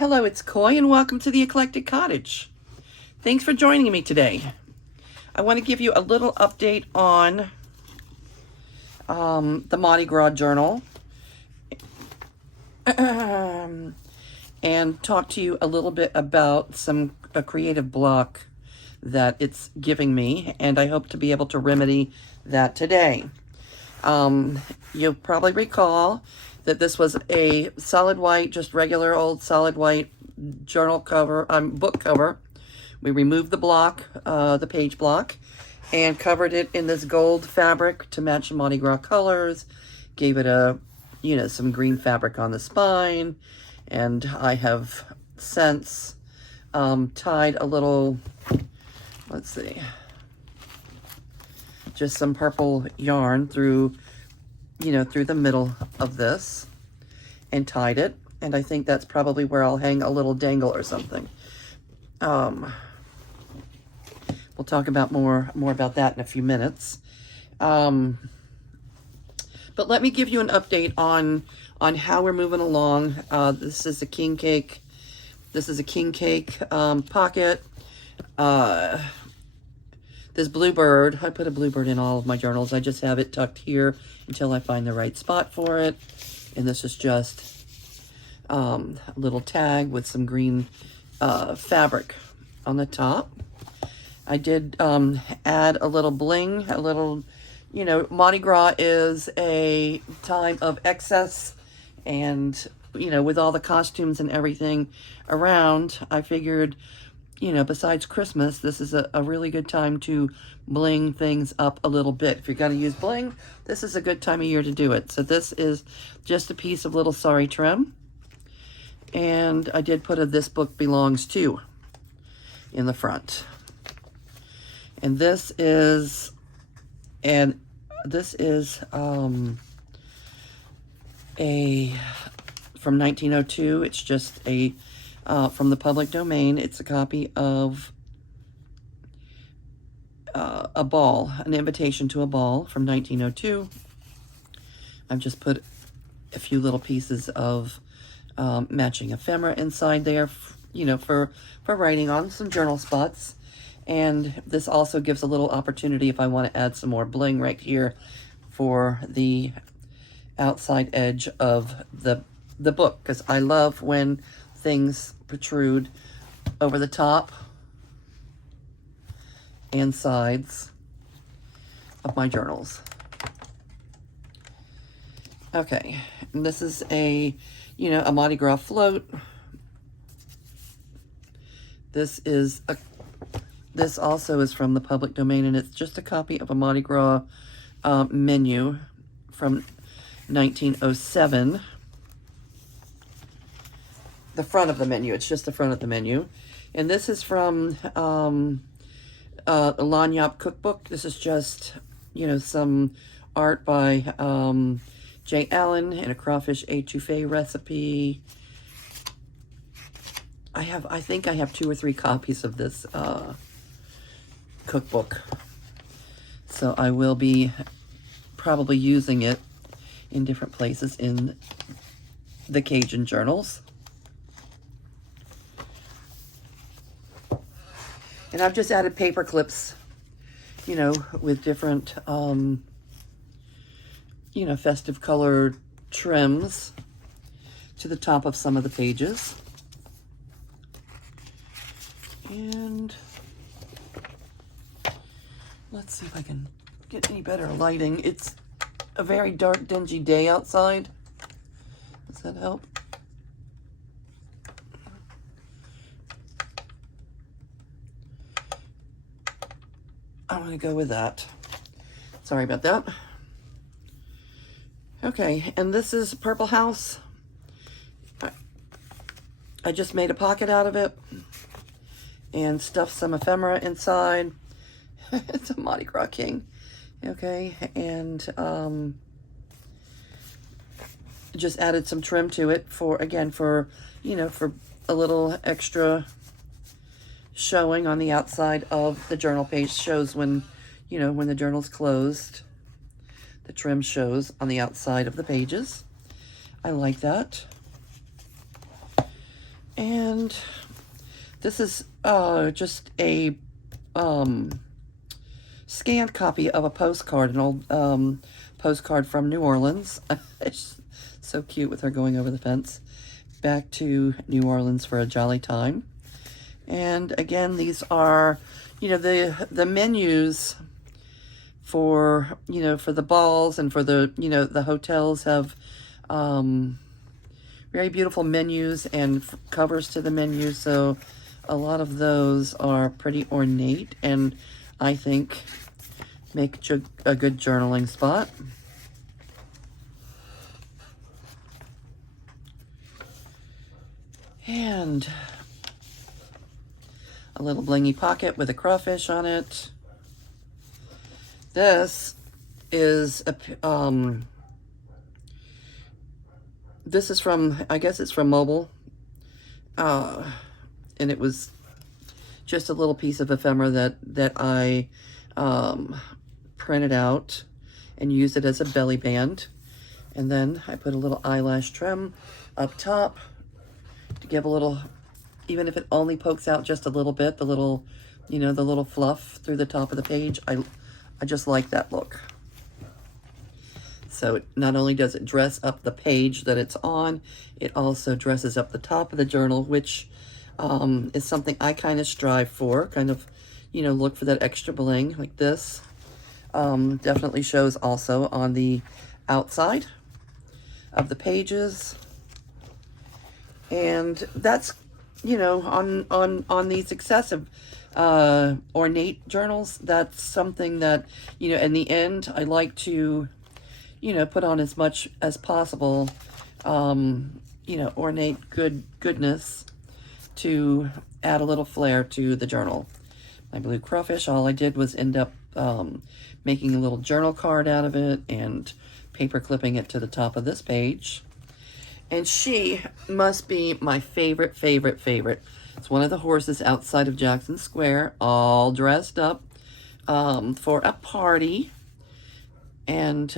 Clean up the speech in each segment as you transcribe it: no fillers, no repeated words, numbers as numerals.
Hello, it's Coy, and welcome to the Eclectic Cottage. Thanks for joining me today. I want to give you a little update on the Mardi Gras journal and talk to you a little bit about a creative block that it's giving me, and I hope to be able to remedy that today. You'll probably recall that this was a solid white, just regular old solid white journal cover, book cover. We removed the block, the page block, and covered it in this gold fabric to match the Mardi Gras colors. Gave it some green fabric on the spine, and I have since tied a little, let's see, just some purple yarn through the middle of this and tied it. And I think that's probably where I'll hang a little dangle or something. We'll talk about more about that in a few minutes. But let me give you an update on how we're moving along. This is a king cake. This is a king cake pocket. This bluebird, I put a bluebird in all of my journals. I just have it tucked here until I find the right spot for it. And this is just a little tag with some green fabric on the top. I did add a little bling, a little, Mardi Gras is a time of excess, and, with all the costumes and everything around, I figured, besides Christmas, this is a really good time to bling things up a little bit. If you're going to use bling, this is a good time of year to do it. So this is just a piece of little sari trim. And I did put a "This Book Belongs To" in the front. And this is from 1902. It's just from the public domain. It's a copy of a ball, an invitation to a ball from 1902. I've just put a few little pieces of matching ephemera inside there, for writing on some journal spots. And this also gives a little opportunity if I want to add some more bling right here for the outside edge of the book, because I love when things protrude over the top and sides of my journals. Okay, and this is a Mardi Gras float. This also is from the public domain, and it's just a copy of a Mardi Gras menu from 1907. The front of the menu. It's just the front of the menu. And this is from the Lagniappe cookbook. This is just, some art by J. Allen and a crawfish étouffée recipe. I think I have 2 or 3 copies of this cookbook. So I will be probably using it in different places in the Cajun journals. And I've just added paper clips, with different, festive colored trims to the top of some of the pages. And let's see if I can get any better lighting. It's a very dark, dingy day outside. Does that help? I'm going to go with that. Sorry about that. Okay, and this is Purple House. I just made a pocket out of it and stuffed some ephemera inside. It's a Mardi Gras king. Okay, and just added some trim to it for a little extra showing on the outside of the journal page. Shows when the journal's closed. The trim shows on the outside of the pages. I like that. And this is just a scanned copy of a postcard, an old postcard from New Orleans. It's so cute with her going over the fence. Back to New Orleans for a jolly time. And again, these are, you know, the menus for, you know, for the balls and for the, you know, the hotels have very beautiful menus and covers to the menus. So a lot of those are pretty ornate and I think make a good journaling spot. And a little blingy pocket with a crawfish on it. This is a, this is from, I guess it's from Mobile. And it was just a little piece of ephemera that I printed out and used it as a belly band. And then I put a little eyelash trim up top to give a little, even if it only pokes out just a little bit, the little, you know, the little fluff through the top of the page. I just like that look. So not only does it dress up the page that it's on, it also dresses up the top of the journal, which is something I kind of strive for, kind of, you know, look for that extra bling like this. Definitely shows also on the outside of the pages. And that's, you know, on these excessive ornate journals, that's something that, you know, in the end, I like to, you know, put on as much as possible, you know, ornate goodness to add a little flair to the journal. My blue crawfish, all I did was end up making a little journal card out of it and paper clipping it to the top of this page. And she must be my favorite. It's one of the horses outside of Jackson Square, all dressed up for a party. And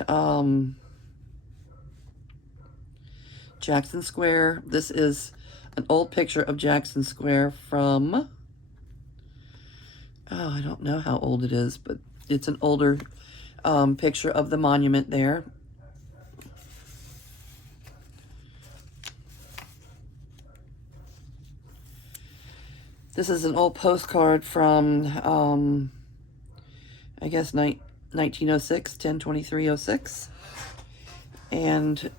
Jackson Square, this is an old picture of Jackson Square from, oh, I don't know how old it is, but it's an older picture of the monument there. This is an old postcard from, I guess, 1906, 10/23/06. And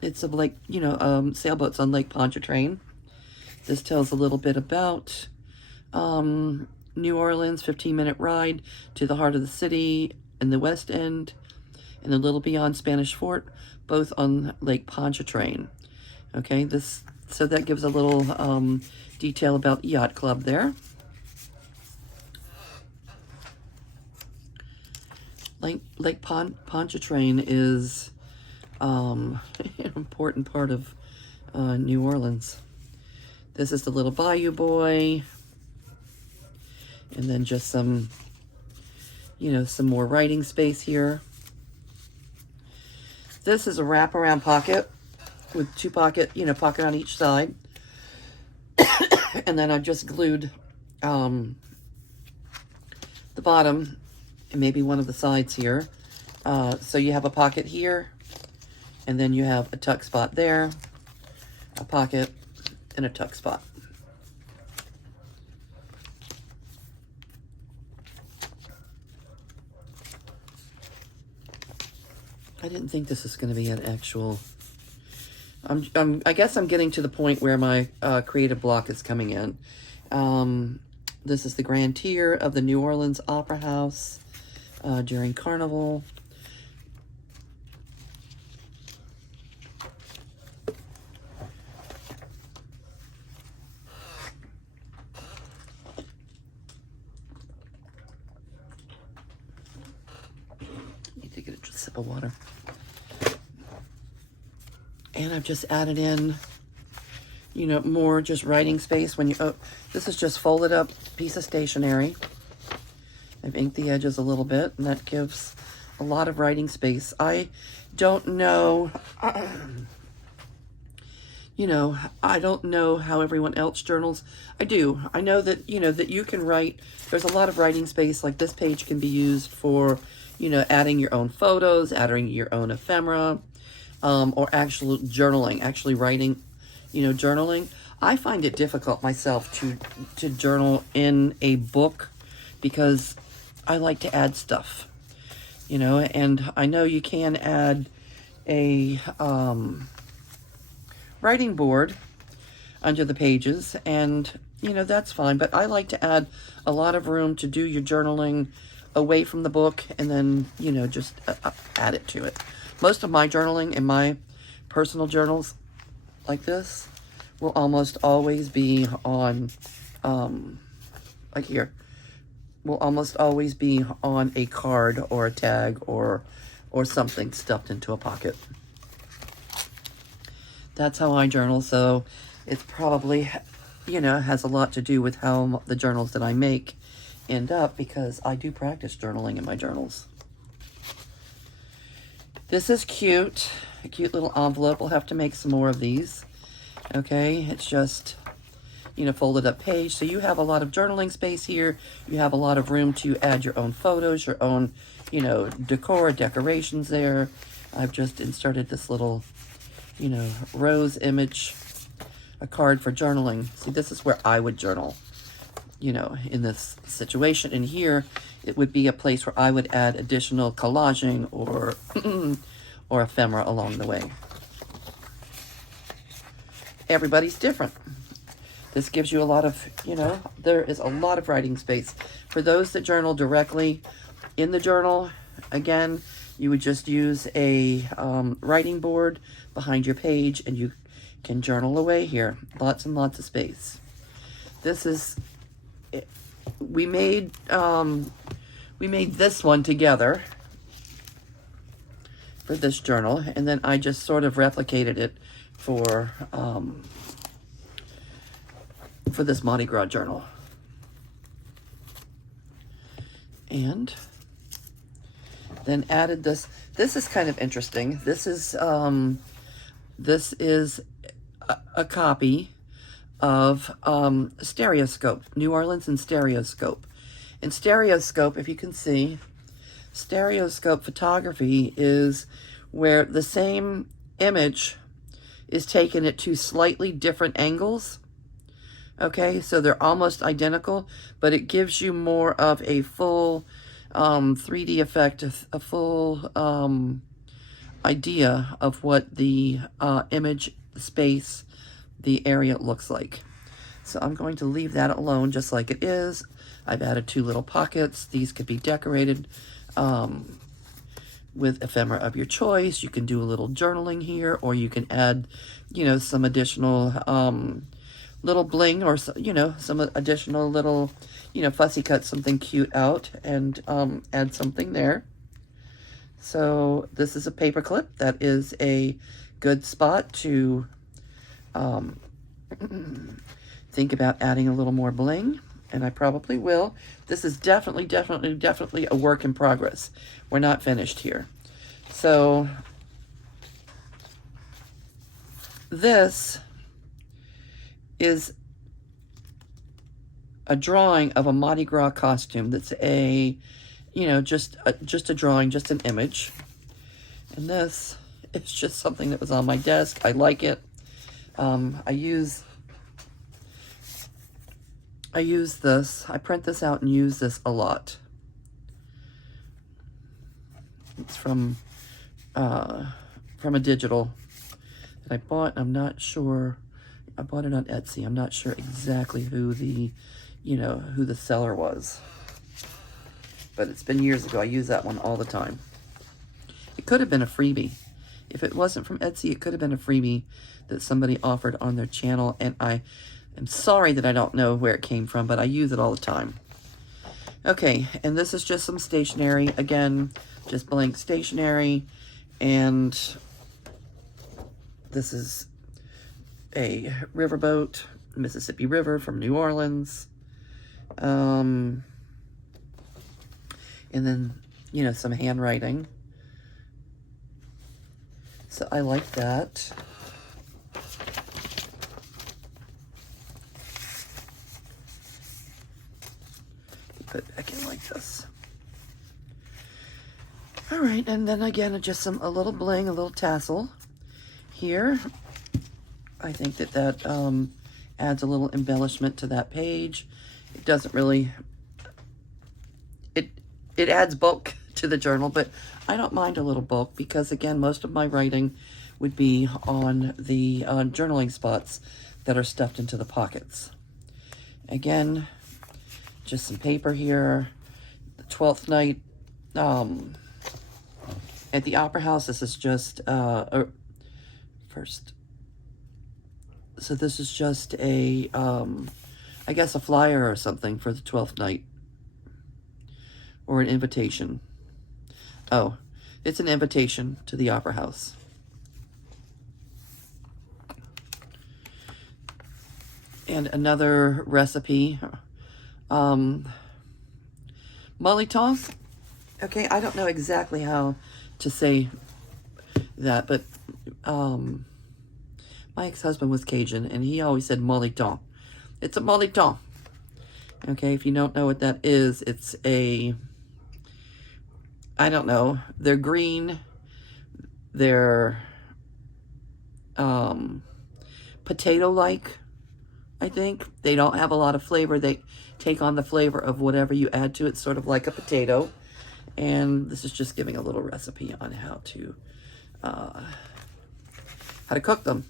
it's of Lake, you know, sailboats on Lake Pontchartrain. This tells a little bit about New Orleans, 15-minute ride to the heart of the city in the West End, and a little beyond Spanish Fort, both on Lake Pontchartrain. Okay, so that gives a little detail about Yacht Club there. Lake Pontchartrain is an important part of New Orleans. This is the little Bayou Boy. And then just some, you know, some more writing space here. This is a wraparound pocket with two pocket on each side. And then I just glued the bottom and maybe one of the sides here. So you have a pocket here, and then you have a tuck spot there, a pocket, and a tuck spot. I didn't think this is going to be an actual... I guess I'm getting to the point where my creative block is coming in. This is the grand tier of the New Orleans Opera House during Carnival. Need to get a sip of water. And I've just added in, you know, more just writing space when you, oh, this is just folded up piece of stationery. I've inked the edges a little bit, and that gives a lot of writing space. I don't know, you know, I don't know how everyone else journals. I do. I know that, you know, that you can write. There's a lot of writing space. Like this page can be used for, you know, adding your own photos, adding your own ephemera, or actual journaling, actually writing, you know, journaling. I find it difficult myself to journal in a book because I like to add stuff, you know, and I know you can add a writing board under the pages, and you know, that's fine, but I like to add a lot of room to do your journaling away from the book, and then, you know, just add it to it. Most of my journaling in my personal journals like this will almost always be on like here, will almost always be on a card or a tag or something stuffed into a pocket. That's how I journal, so it's probably, you know, has a lot to do with how the journals that I make end up, because I do practice journaling in my journals. This is cute, a cute little envelope. We'll have to make some more of these. Okay, it's just, you know, folded up page. So you have a lot of journaling space here. You have a lot of room to add your own photos, your own, you know, decor, decorations there. I've just inserted this little, you know, rose image, a card for journaling. See, this is where I would journal, you know, in this situation. And here, it would be a place where I would add additional collaging or, or ephemera along the way. Everybody's different. This gives you a lot of, you know, there is a lot of writing space. For those that journal directly in the journal, again, you would just use a writing board behind your page, and you can journal away here. Lots and lots of space. This is, we made this one together for this journal, and then I just sort of replicated it for this Mardi Gras journal. And then added this. This is kind of interesting. This is a copy of Stereoscope, New Orleans and Stereoscope. And Stereoscope, if you can see, Stereoscope photography is where the same image is taken at two slightly different angles. Okay, so they're almost identical, but it gives you more of a full 3D effect, a full idea of what the image, space, the area looks like. So I'm going to leave that alone just like it is. I've added two little pockets. These could be decorated with ephemera of your choice. You can do a little journaling here, or you can add, you know, some additional little bling, or, you know, some additional little, you know, fussy cut something cute out and add something there. So this is a paper clip. That is a good spot to think about adding a little more bling, and I probably will. This is definitely a work in progress. We're not finished here. So this is a drawing of a Mardi Gras costume. That's a, you know, just a drawing, just an image. And this is just something that was on my desk. I like it. I use this. I print this out and use this a lot. It's from a digital that I bought. I'm not sure. I bought it on Etsy. I'm not sure exactly who the, you know, who the seller was. But it's been years ago. I use that one all the time. It could have been a freebie. If it wasn't from Etsy, it could have been a freebie that somebody offered on their channel. And I am sorry that I don't know where it came from, but I use it all the time. Okay, and this is just some stationery. Again, just blank stationery. And this is a riverboat, Mississippi River from New Orleans. And then, you know, some handwriting. So I like that. put it back in like this. All right, and then again, just a little bling, a little tassel here. I think that adds a little embellishment to that page. It doesn't really, it adds bulk to the journal, but I don't mind a little bulk because, again, most of my writing would be on the journaling spots that are stuffed into the pockets. Again, just some paper here. The 12th Night at the Opera House. This is just first. So this is just a, I guess a flyer or something for the 12th night. Or an invitation. Oh, it's an invitation to the Opera House. And another recipe. Molliton. Okay, I don't know exactly how to say that, but my ex-husband was Cajun, and he always said molliton. It's a molliton. Okay, if you don't know what that is, it's a, I don't know, they're green, they're potato-like, I think. They don't have a lot of flavor. They take on the flavor of whatever you add to it, sort of like a potato. And this is just giving a little recipe on how to cook them.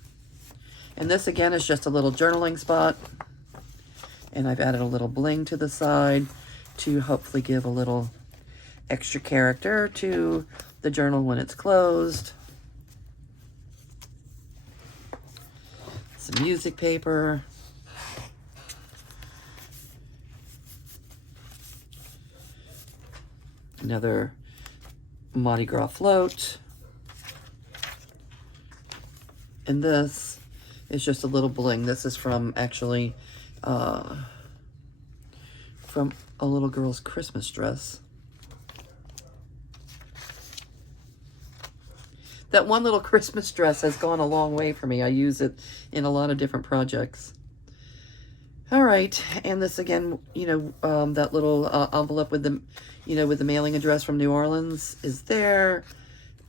And this, again, is just a little journaling spot. And I've added a little bling to the side to hopefully give a little extra character to the journal when it's closed. Some music paper. Another Mardi Gras float. And this is just a little bling. This is from, actually, from a little girl's Christmas dress. That one little Christmas dress has gone a long way for me. I use it in a lot of different projects. All right, and this again, you know, that little envelope with the, you know, with the mailing address from New Orleans is there,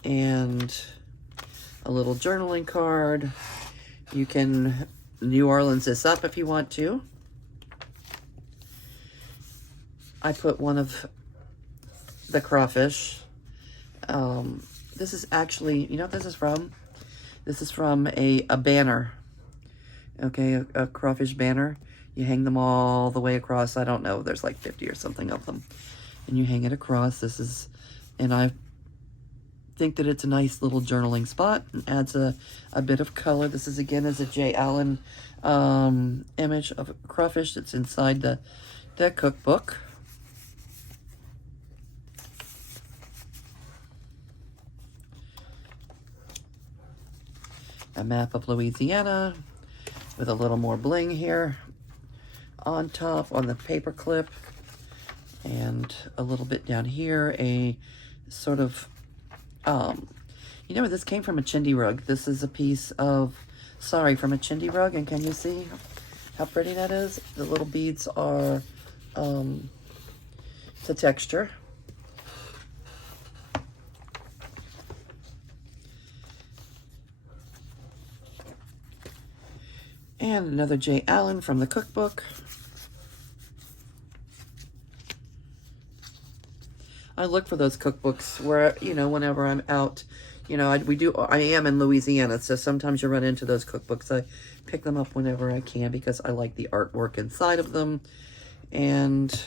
and a little journaling card. You can New Orleans this up if you want to. I put one of the crawfish. This is actually, you know what this is from? This is from a banner. Okay, a crawfish banner. You hang them all the way across. I don't know, there's like 50 or something of them. And you hang it across. This is, and I think that it's a nice little journaling spot. And adds a bit of color. This is, again, is a J. Allen image of a crawfish that's inside the cookbook. A map of Louisiana with a little more bling here on top on the paper clip, and a little bit down here, a sort of, you know, this came from a chindi rug. This is a piece of sari from a chindi rug, and can you see how pretty that is? The little beads are, it's a texture. And another J. Allen from the cookbook. I look for those cookbooks where, you know, whenever I'm out, you know, I am in Louisiana, so sometimes you run into those cookbooks. I pick them up whenever I can because I like the artwork inside of them. And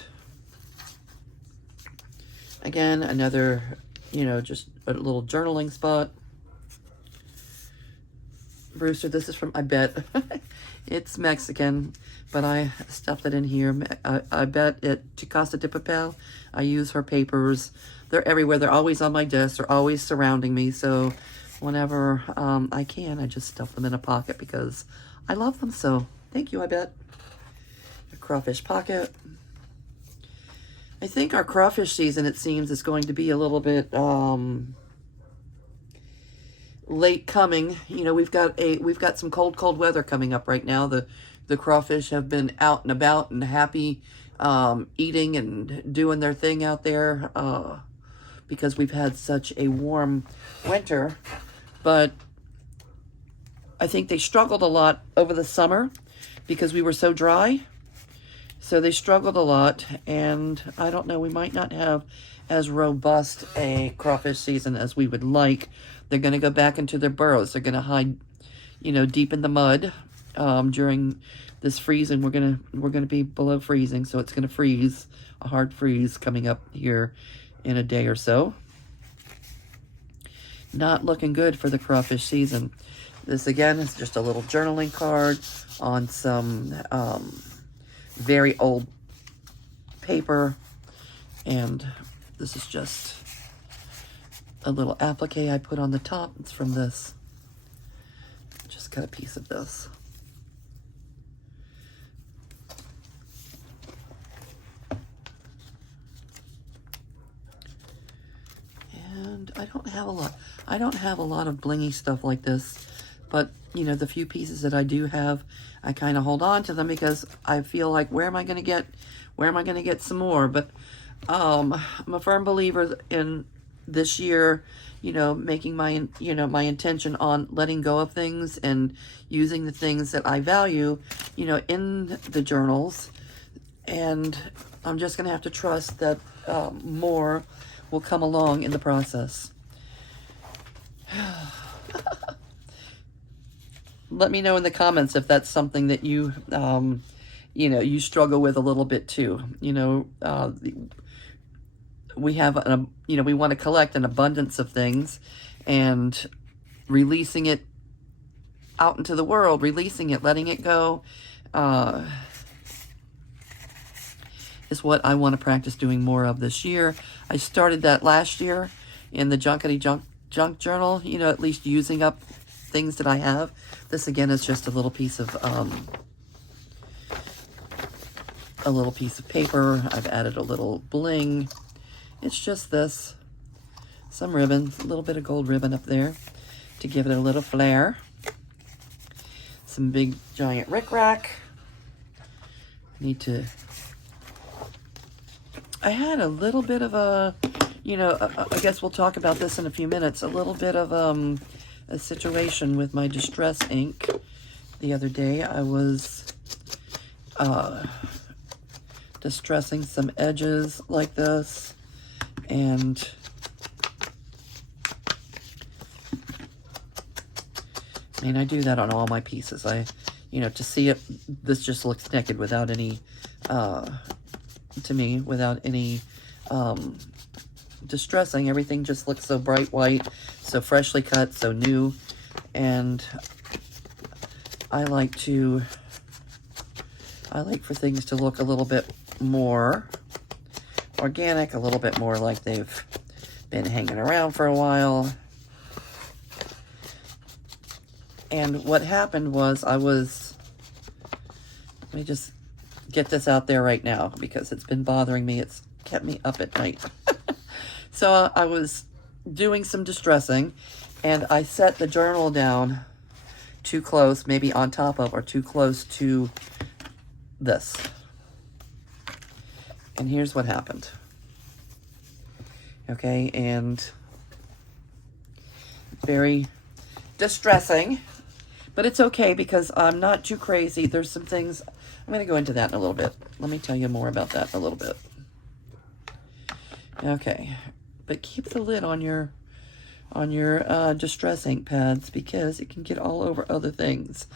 again, another, you know, just a little journaling spot. Brewster, this is from, I bet, it's Mexican, but I stuffed it in here. I bet at Casa de Papel, I use her papers. They're everywhere. They're always on my desk. They're always surrounding me. So whenever I can, I just stuff them in a pocket because I love them so. Thank you, I bet. A crawfish pocket. I think our crawfish season, it seems, is going to be a little bit late coming. You know, we've got some cold weather coming up right now. The crawfish have been out and about and happy, eating and doing their thing out there, because we've had such a warm winter. But I think they struggled a lot over the summer because we were so dry. So they struggled a lot, and I don't know, we might not have as robust a crawfish season as we would like. They're going to go back into their burrows. They're going to hide, you know, deep in the mud during this freezing. We're gonna be below freezing, so it's going to freeze, a hard freeze coming up here in a day or so. Not looking good for the crawfish season. This again is just a little journaling card on some very old paper, and this is just a little applique I put on the top. It's from this. Just cut a piece of this. And I don't have a lot of blingy stuff like this, but you know, the few pieces that I do have, I kind of hold on to them because I feel like, where am I going to get some more? But I'm a firm believer in this year, you know, making my intention on letting go of things and using the things that I value, you know, in the journals. And I'm just going to have to trust that more will come along in the process. Let me know in the comments if that's something that you, you know, you struggle with a little bit too. You know, we have, you know, we want to collect an abundance of things, and releasing it out into the world, releasing it, letting it go, is what I want to practice doing more of this year. I started that last year in the Junkety Junk journal, you know, at least using up things that I have. This again is just a little piece of paper. I've added a little bling. It's just this, some ribbon, a little bit of gold ribbon up there to give it a little flair. Some big giant rickrack. I had a little bit of a, you know, I guess we'll talk about this in a few minutes, a little bit of a situation with my Distress ink. The other day I was distressing some edges like this, and I mean, I do that on all my pieces. You know, to see it, this just looks naked without any, to me, without any distressing. Everything just looks so bright white, so freshly cut, so new. And I like for things to look a little bit more organic, a little bit more like they've been hanging around for a while. And what happened was let me just get this out there right now because it's been bothering me. It's kept me up at night. So I was doing some distressing, and I set the journal down too close, maybe on top of or too close to this. And here's what happened. Okay, and very distressing, but it's okay because I'm not too crazy. There's some things, I'm going to go into that in a little bit. Let me tell you more about that in a little bit. Okay, but keep the lid on your distress ink pads because it can get all over other things.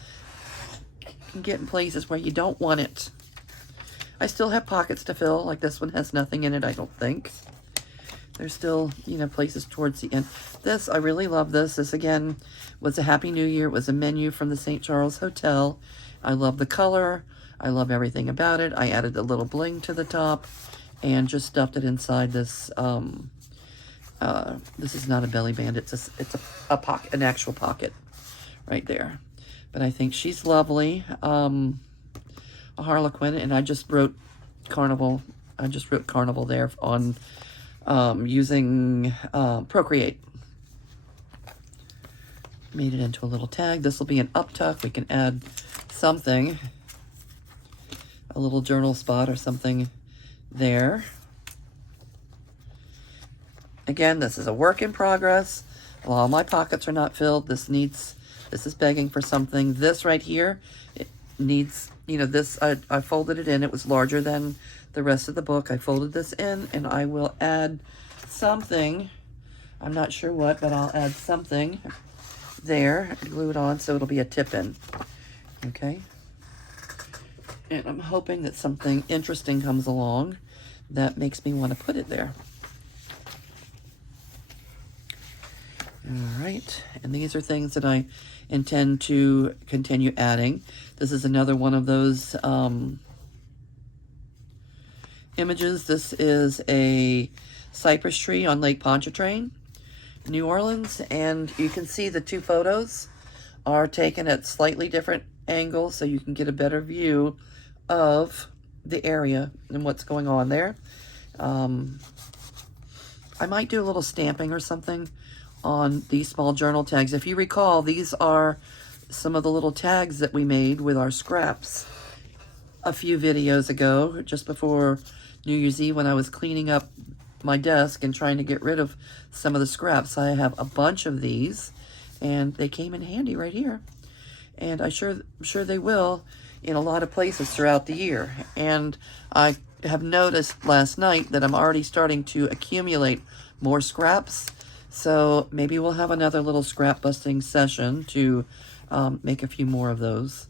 It can get in places where you don't want it. I still have pockets to fill, like this one has nothing in it, I don't think. There's still, you know, places towards the end. This, I really love this. This, again, was a Happy New Year. It was a menu from the St. Charles Hotel. I love the color. I love everything about it. I added a little bling to the top and just stuffed it inside this. This is not a belly band. It's a pocket, an actual pocket right there. But I think she's lovely. A Harlequin, and I just wrote Carnival. I just wrote Carnival there on using Procreate. Made it into a little tag. This will be an up tuck. We can add something, a little journal spot or something there. Again, this is a work in progress. While my pockets are not filled, this is begging for something. This right here, it needs, you know, this, I folded it in. It was larger than the rest of the book. I folded this in, and I will add something. I'm not sure what, but I'll add something there, glue it on so it'll be a tip-in. Okay? And I'm hoping that something interesting comes along that makes me want to put it there. All right, and these are things that I intend to continue adding. This is another one of those images. This is a cypress tree on Lake Pontchartrain, New Orleans, and you can see the two photos are taken at slightly different angles so you can get a better view of the area and what's going on there. I might do a little stamping or something on these small journal tags. If you recall, these are some of the little tags that we made with our scraps a few videos ago, just before New Year's Eve, when I was cleaning up my desk and trying to get rid of some of the scraps. I have a bunch of these, and they came in handy right here. And I'm sure they will in a lot of places throughout the year. And I have noticed last night that I'm already starting to accumulate more scraps. So maybe we'll have another little scrap busting session to make a few more of those.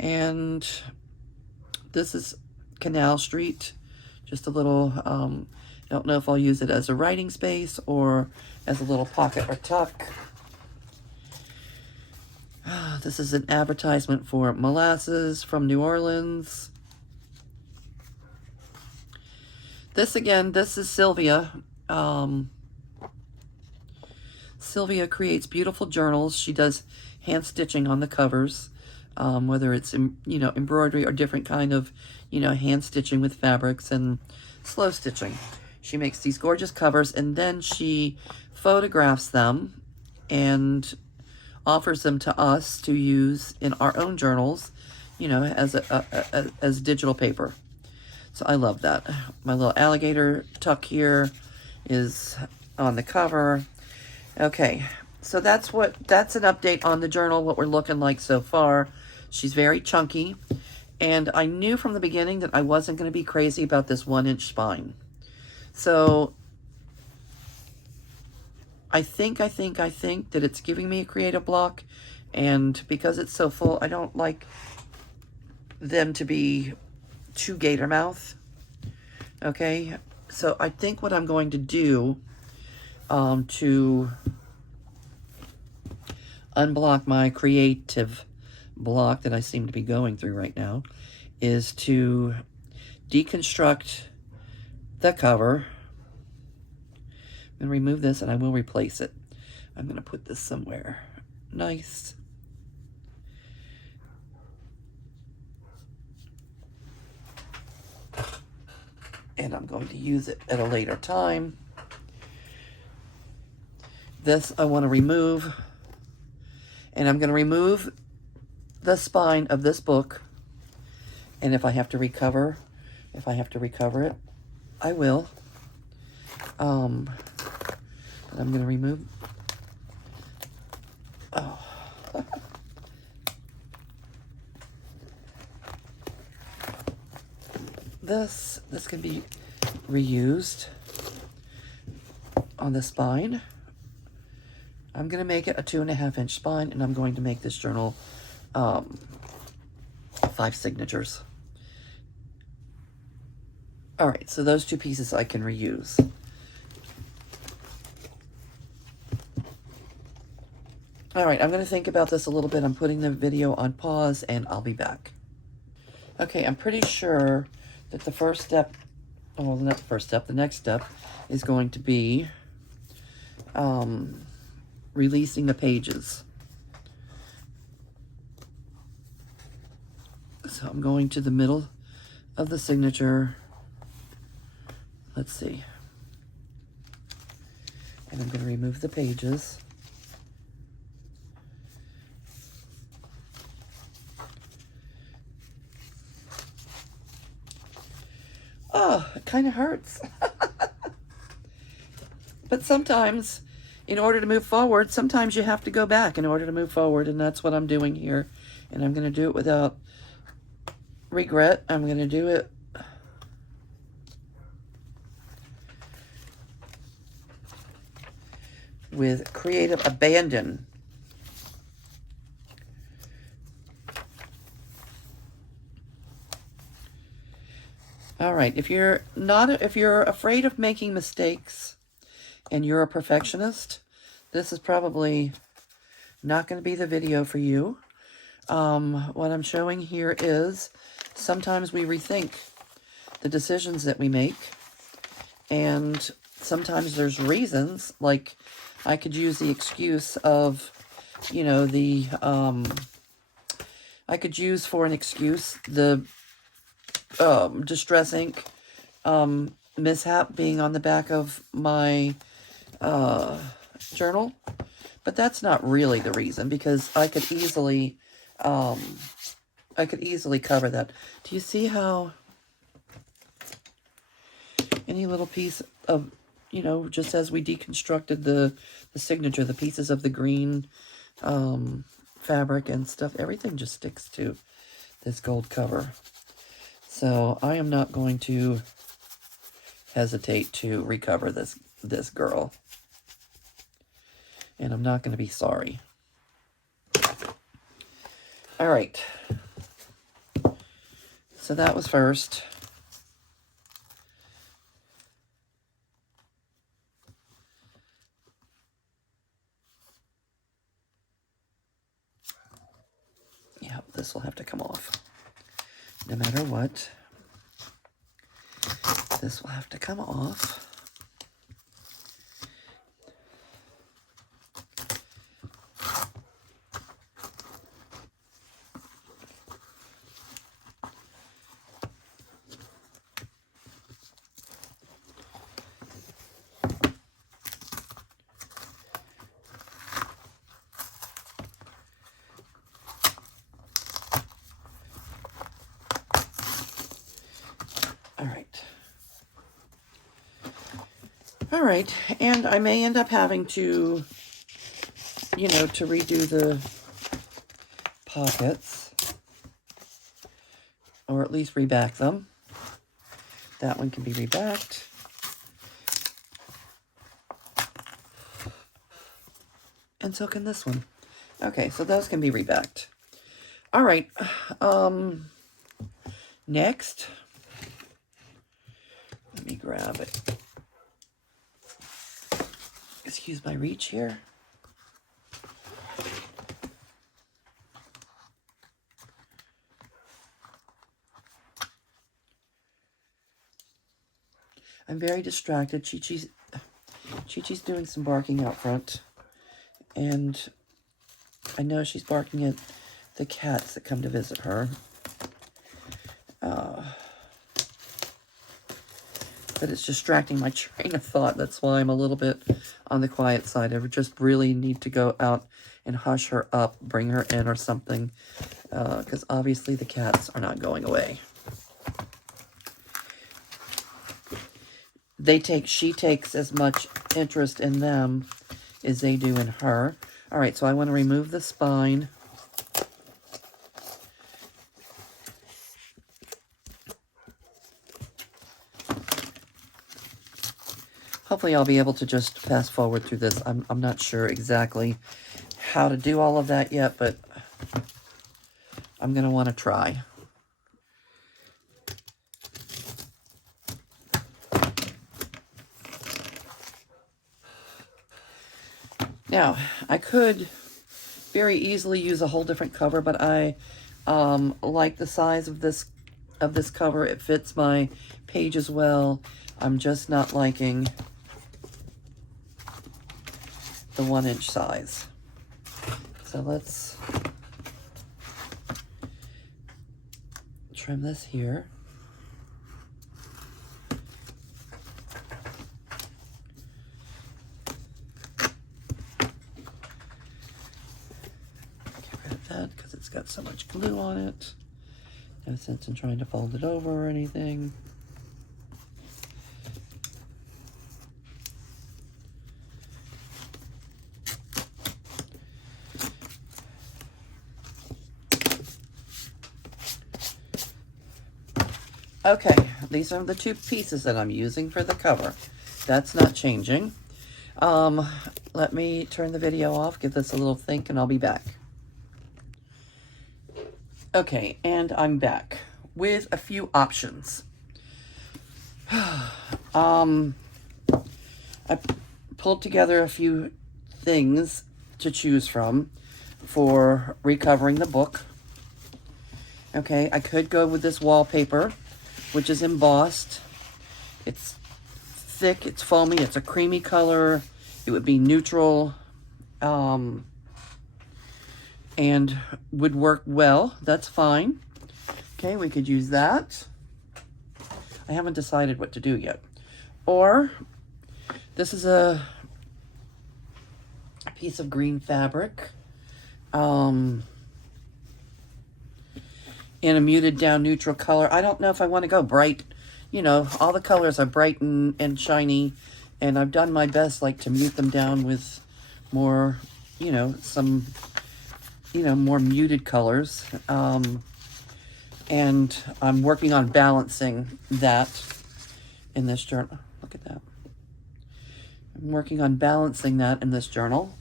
And this is Canal Street, just a little, don't know if I'll use it as a writing space or as a little pocket or tuck. This is an advertisement for molasses from New Orleans. This again, this is Sylvia. Sylvia creates beautiful journals. She does hand stitching on the covers, whether it's, you know, embroidery or different kind of, you know, hand stitching with fabrics and slow stitching. She makes these gorgeous covers, and then she photographs them and offers them to us to use in our own journals, you know, as digital paper. So I love that. My little alligator tuck here is on the cover. Okay, so that's an update on the journal, what we're looking like so far. She's very chunky, and I knew from the beginning that I wasn't going to be crazy about this 1-inch spine. So I think that it's giving me a creative block, and because it's so full, I don't like them to be too gator mouth. Okay, so I think what I'm going to do to unblock my creative block that I seem to be going through right now is to deconstruct the cover. I'm going to remove this, and I will replace it. I'm going to put this somewhere nice. And I'm going to use it at a later time. This I want to remove, and I'm going to remove the spine of this book, and if I have to recover it, I will. But I'm going to remove, this can be reused on the spine. I'm going to make it a 2.5-inch spine, and I'm going to make this journal 5 signatures. All right, so those 2 pieces I can reuse. All right, I'm going to think about this a little bit. I'm putting the video on pause, and I'll be back. Okay, I'm pretty sure that the first step, well, not the first step, the next step is going to be releasing the pages. So I'm going to the middle of the signature. Let's see. And I'm going to remove the pages. Oh, it kind of hurts. But sometimes, in order to move forward, sometimes you have to go back in order to move forward, and that's what I'm doing here. And I'm going to do it without regret. I'm going to do it with creative abandon. All right, if you're afraid of making mistakes and you're a perfectionist, this is probably not going to be the video for you. What I'm showing here is sometimes we rethink the decisions that we make, and sometimes there's reasons, like I could use the excuse of, you know, I could use for an excuse the Distress Ink mishap being on the back of my journal, but that's not really the reason, because I could easily cover that. Do you see how any little piece of, you know, just as we deconstructed the signature, the pieces of the green fabric and stuff, everything just sticks to this gold cover. So I am not going to hesitate to recover this girl. And I'm not going to be sorry. All right. So that was first. Yeah, this will have to come off. No matter what, this will have to come off. All right, and I may end up having to, you know, to redo the pockets, or at least reback them. That one can be rebacked. And so can this one. Okay, so those can be rebacked. All right, next, let me grab it. Excuse my reach here. I'm very distracted. Chi-Chi's doing some barking out front. And I know she's barking at the cats that come to visit her. But it's distracting my train of thought. That's why I'm a little bit on the quiet side. I would just really need to go out and hush her up, bring her in or something. Because obviously the cats are not going away. She takes as much interest in them as they do in her. All right, so I want to remove the spine. Hopefully I'll be able to just fast forward through this. I'm not sure exactly how to do all of that yet, but I'm going to want to try. Now, I could very easily use a whole different cover, but I like the size of this cover. It fits my page as well. I'm just not liking the 1-inch size. So let's trim this here. Get rid of that because it's got so much glue on it. No sense in trying to fold it over or anything. Okay, these are the two pieces that I'm using for the cover. That's not changing. Let me turn the video off, give this a little think, and I'll be back. Okay, and I'm back with a few options. I pulled together a few things to choose from for recovering the book. Okay, I could go with this wallpaper, which is embossed. It's thick, it's foamy, it's a creamy color. It would be neutral, and would work well. That's fine. Okay, we could use that. I haven't decided what to do yet. Or this is a piece of green fabric in a muted down neutral color. I don't know if I want to go bright. You know, all the colors are bright and shiny, and I've done my best like to mute them down with more, you know, some, you know, more muted colors. And I'm working on balancing that in this journal. Look at that. I'm working on balancing that in this journal.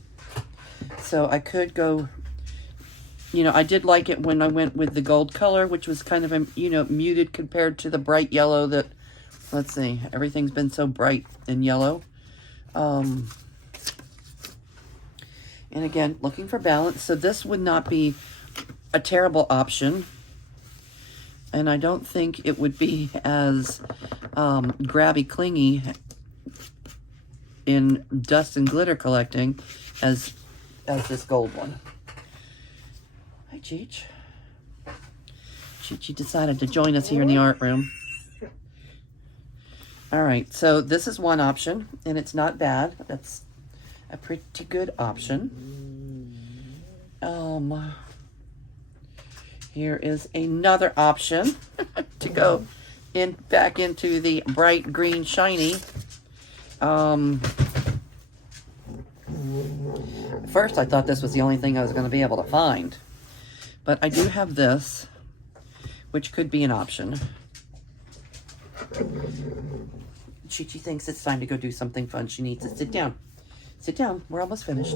So I could go, you know, I did like it when I went with the gold color, which was kind of, a, you know, muted compared to the bright yellow that, let's see, everything's been so bright and yellow. And again, looking for balance. So this would not be a terrible option. And I don't think it would be as grabby, clingy in dust and glitter collecting as this gold one. Hi, Cheech. Cheechy decided to join us here in the art room. All right, so this is one option, and it's not bad. That's a pretty good option. Here is another option to go back into the bright green shiny. First, I thought this was the only thing I was going to be able to find, but I do have this, which could be an option. Chi-Chi thinks it's time to go do something fun. She needs to sit down. Sit down. We're almost finished.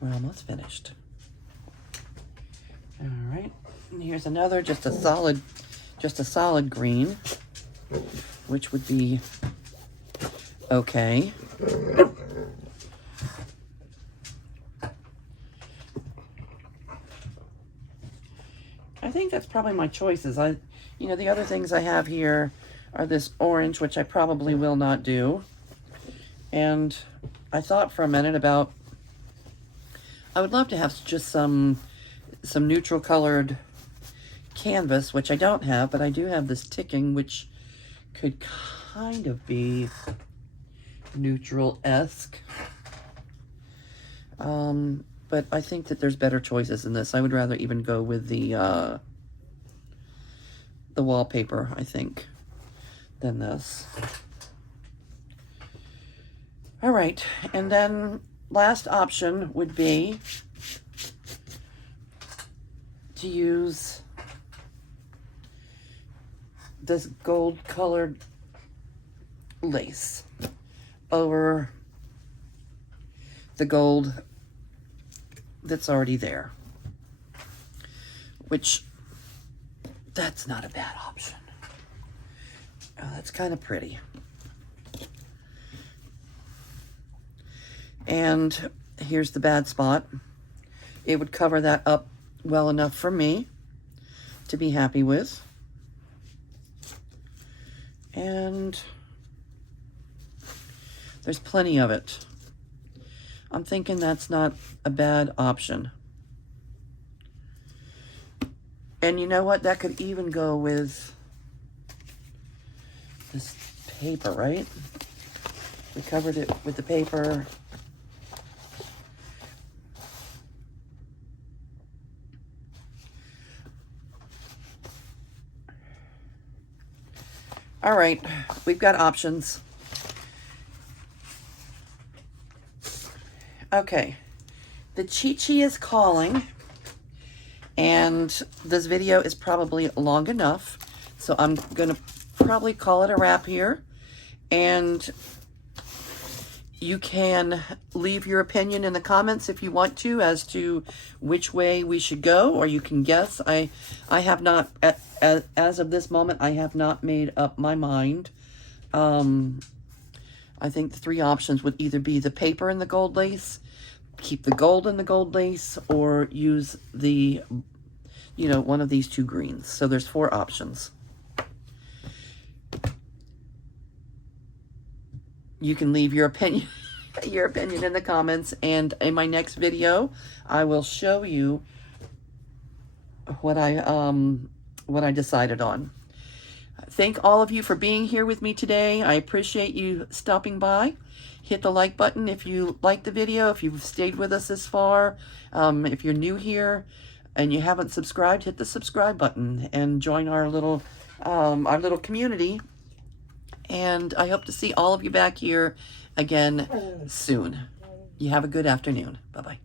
We're almost finished. All right, and here's another, just a solid green, which would be okay. I think that's probably my choices. You know, the other things I have here are this orange, which I probably will not do. And I thought for a minute about, I would love to have just some neutral colored canvas, which I don't have, but I do have this ticking, which could kind of be neutral-esque. But I think that there's better choices in this. I would rather even go with the wallpaper, I think, than this. All right, and then last option would be to use this gold colored lace over the gold that's already there, which that's not a bad option. Oh, that's kind of pretty. And here's the bad spot. It would cover that up well enough for me to be happy with. And there's plenty of it. I'm thinking that's not a bad option. And you know what? That could even go with this paper, right? We covered it with the paper. All right, we've got options. Okay, the Chi-Chi is calling, And this video is probably long enough, so I'm gonna probably call it a wrap here. And you can leave your opinion in the comments if you want to as to which way we should go, or you can guess. I have not, as of this moment, I have not made up my mind. I think the three options would either be the paper and the gold lace, keep the gold in the gold lace, or use the, you know, one of these two greens. So there's 4 options. You can leave your opinion in the comments, and in my next video I will show you what I decided on. Thank all of you for being here with me today. I appreciate you stopping by. Hit the like button if you liked the video, if you've stayed with us this far. If you're new here and you haven't subscribed, hit the subscribe button and join our little community. And I hope to see all of you back here again soon. You have a good afternoon. Bye-bye.